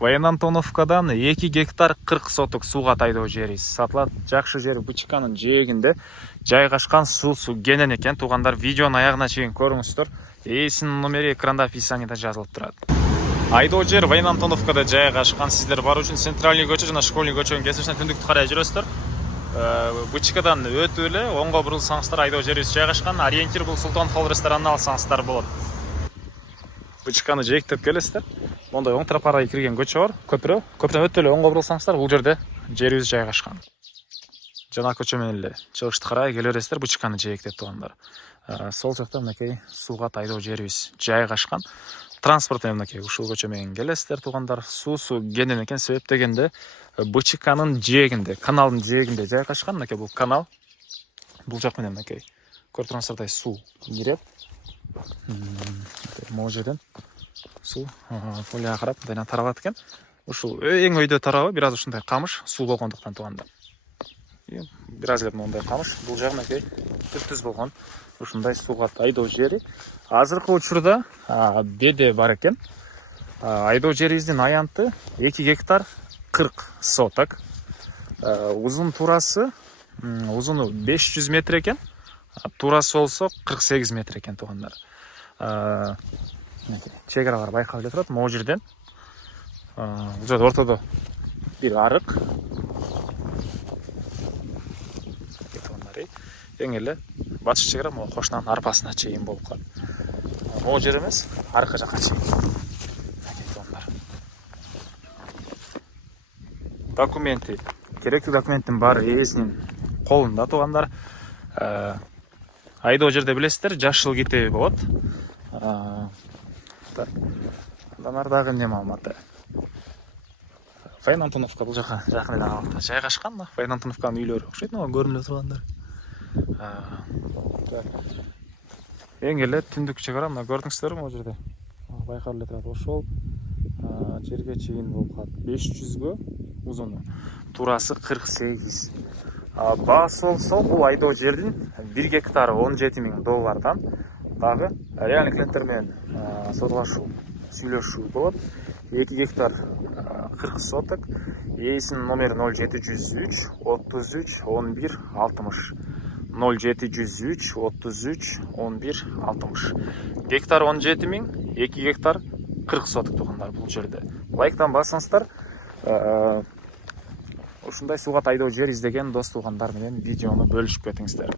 Военантоновкадан 2 гектар 40 соток сууга тайдоо жери сатылат. Жакшы жери Бычканын жээгинде жайгашкан суусу кенен экен. Туугандар, видеонун аягына чейин көрүңүздөр. Ээсинин номери экранда описанияда жазылып турат. Айдоо жер Военантоновкада жайгашкан. Сиздер баруу үчүн центральный көчө жана школьный көчөнүн кесиштен түндүктү карай жүрөсүздөр. Бычкадан өтүп эле оңго бурулсаңыздар айдоо жерибиз жайгашкан. Ориентир бул Султан холл ресторанына алсаңыздар болот. Бычканы жээктеп келесиздер. Мондай оң тарапка кирген көчө бар. Көпүрө өтүп эле оңго бурулсаңыздар бул жерде жерибиз жайгашкан. Жана көчө менен эле чыгышты карай келе бересиздер. Бычканы жээктеп тургандар. Сол жакта мынакей сууга тайдоо жерибиз жайгашкан. Транспорт менен мынакей ушул көчө менен келесиздер туугандар. Суусу кенен экен, себеп дегенде Бычканын жээгинде, каналдын жээгинде жайгашкан. Мынакей бул канал. Бул жак менен мынакей көрүп тургансыздардай суу кирип, могу жерден суу полияга карап мындай таралат экен. Ушул эң өйдө тарабы бир аз ушундай камыш суу болгондуктан туугандар. Бир аз эле мындай камыш, бул жагы мынакей түз болгон ушундай сууга айдоо жери. Азыркы учурда беде бар экен. Айдоо жерибиздин аянты 2 гектар 40 соток. Узун турасы узуну 500 метр экен. Турасы болсо 48 метр экен туугандар. Чегара бар байкалып эле турат. Могу жерден бул жерде ортодо бир арык. Эң эле батыш чегара могу кошунан арпасына чейин болуп калат. Могу жер эмес, аркы жакка чейин. Документи, керектүү документтин баары ээсинин колунда туугандар. Айдоо жерде билесиздер, жаш жыл китеби болот. Андан дагы эмне маалыматы? Военантоновка бул жака жакын эле абакта жайгашкан. Военантоновканын үйлөрү окшойт, көрүнүп тургандар. Эң эле түндүк чегара мына көрдүңүздөрбү могу жерде байкалып эле турат. Ошол жерге чейин болуп калат. 500гө узуну, турасы 48. Баасы болсо бул айдоо жердин 1 гектар 17 000 доллардан дагы реальный клиенттер менен сотулашуу, сүйлөшүү болот. 2 гектар 40 соток. Ээсинин номери 0703 33 11 60. 0703 33 11 60. Гектар 17 000, 2 гектар 40 соток туугандар бул жерде. Лайктан бассаңыздар, ушундай сууга тайдоо жер издеген дос туугандар менен видеону бөлүшүп кетиңиздер.